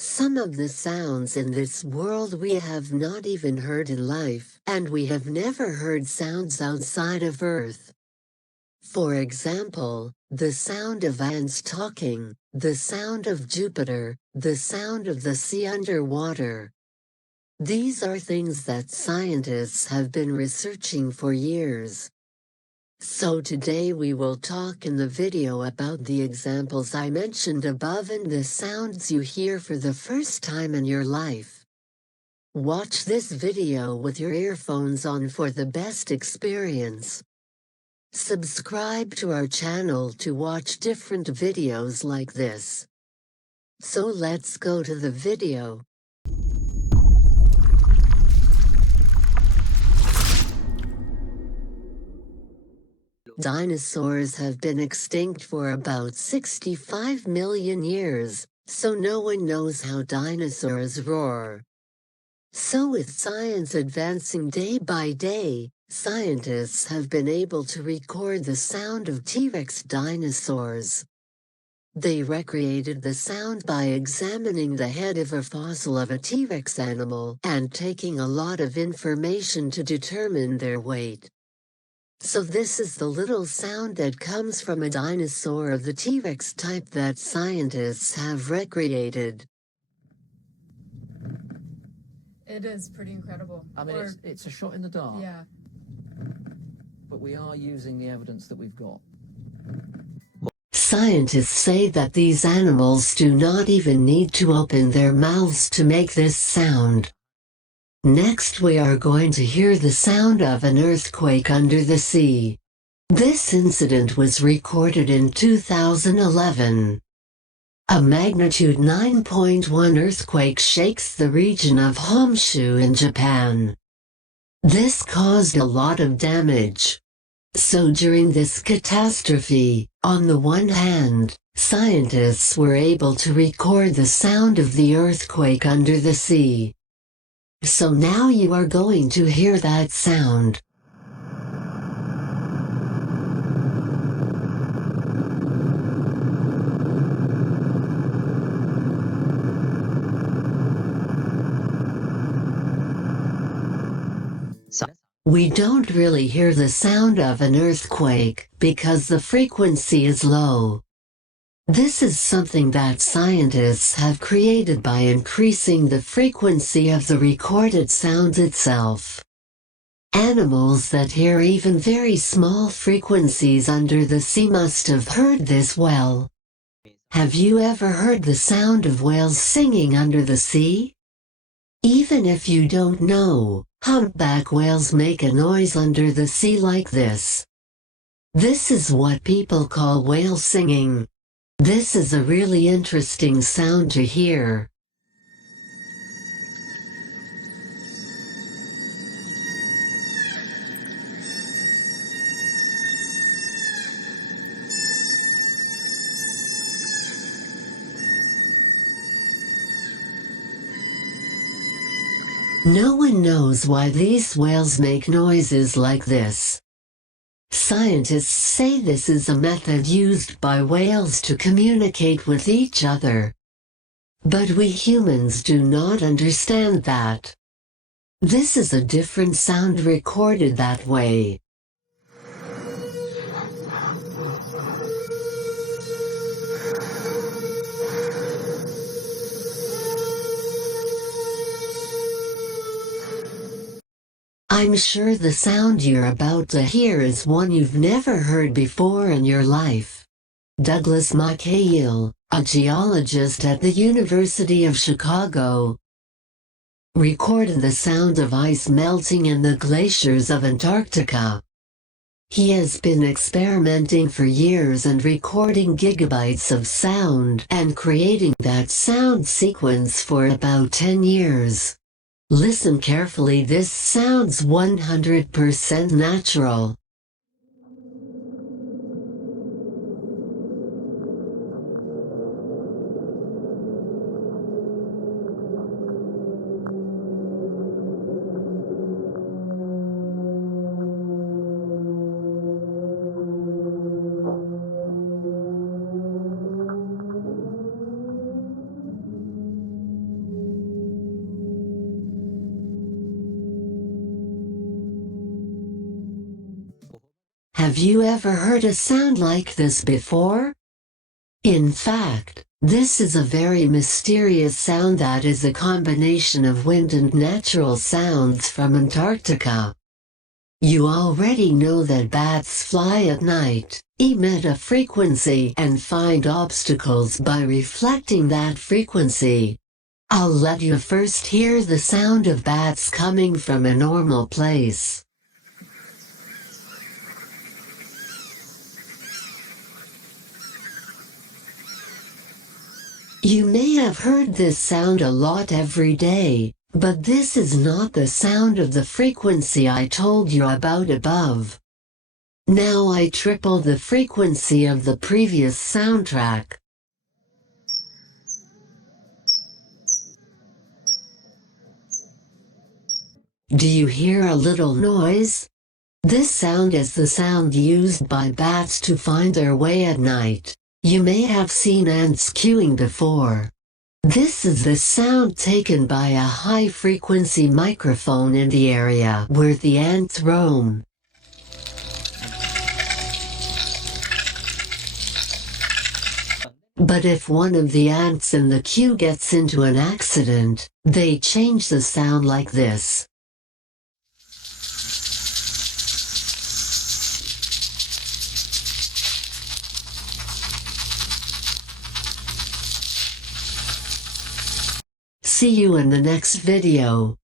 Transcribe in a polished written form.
Some of the sounds in this world we have not even heard in life, and we have never heard sounds outside of Earth. For example, the sound of ants talking, the sound of Jupiter, the sound of the sea underwater. These are things that scientists have been researching for years. So today we will talk in the video about the examples I mentioned above and the sounds you hear for the first time in your life. Watch this video with your earphones on for the best experience. Subscribe to our channel to watch different videos like this. So let's go to the video. Dinosaurs have been extinct for about 65 million years, so no one knows how dinosaurs roar. So with science advancing day by day, scientists have been able to record the sound of T-Rex dinosaurs. They recreated the sound by examining the head of a fossil of a T-Rex animal and taking a lot of information to determine their weight. So this is the little sound that comes from a dinosaur of the T-Rex type that scientists have recreated. It is pretty incredible. I mean, it's a shot in the dark. Yeah. But we are using the evidence that we've got. Scientists say that these animals do not even need to open their mouths to make this sound. Next we are going to hear the sound of an earthquake under the sea. This incident was recorded in 2011. A magnitude 9.1 earthquake shakes the region of Honshu in Japan. This caused a lot of damage. So during this catastrophe, on the one hand, scientists were able to record the sound of the earthquake under the sea. So now you are going to hear that sound. We don't really hear the sound of an earthquake because the frequency is low. This is something that scientists have created by increasing the frequency of the recorded sound itself. Animals that hear even very small frequencies under the sea must have heard this well. Have you ever heard the sound of whales singing under the sea? Even if you don't know, humpback whales make a noise under the sea like this. This is what people call whale singing. This is a really interesting sound to hear. No one knows why these whales make noises like this. Scientists say this is a method used by whales to communicate with each other. But we humans do not understand that. This is a different sound recorded that way. I'm sure the sound you're about to hear is one you've never heard before in your life. Douglas McHale, a geologist at the University of Chicago, recorded the sound of ice melting in the glaciers of Antarctica. He has been experimenting for years and recording gigabytes of sound and creating that sound sequence for about 10 years. Listen carefully, this sounds 100% natural. Have you ever heard a sound like this before? In fact, this is a very mysterious sound that is a combination of wind and natural sounds from Antarctica. You already know that bats fly at night, emit a frequency and find obstacles by reflecting that frequency. I'll let you first hear the sound of bats coming from a normal place. You may have heard this sound a lot every day, but this is not the sound of the frequency I told you about above. Now I triple the frequency of the previous soundtrack. Do you hear a little noise? This sound is the sound used by bats to find their way at night. You may have seen ants queuing before. This is the sound taken by a high-frequency microphone in the area where the ants roam. But if one of the ants in the queue gets into an accident, they change the sound like this. See you in the next video.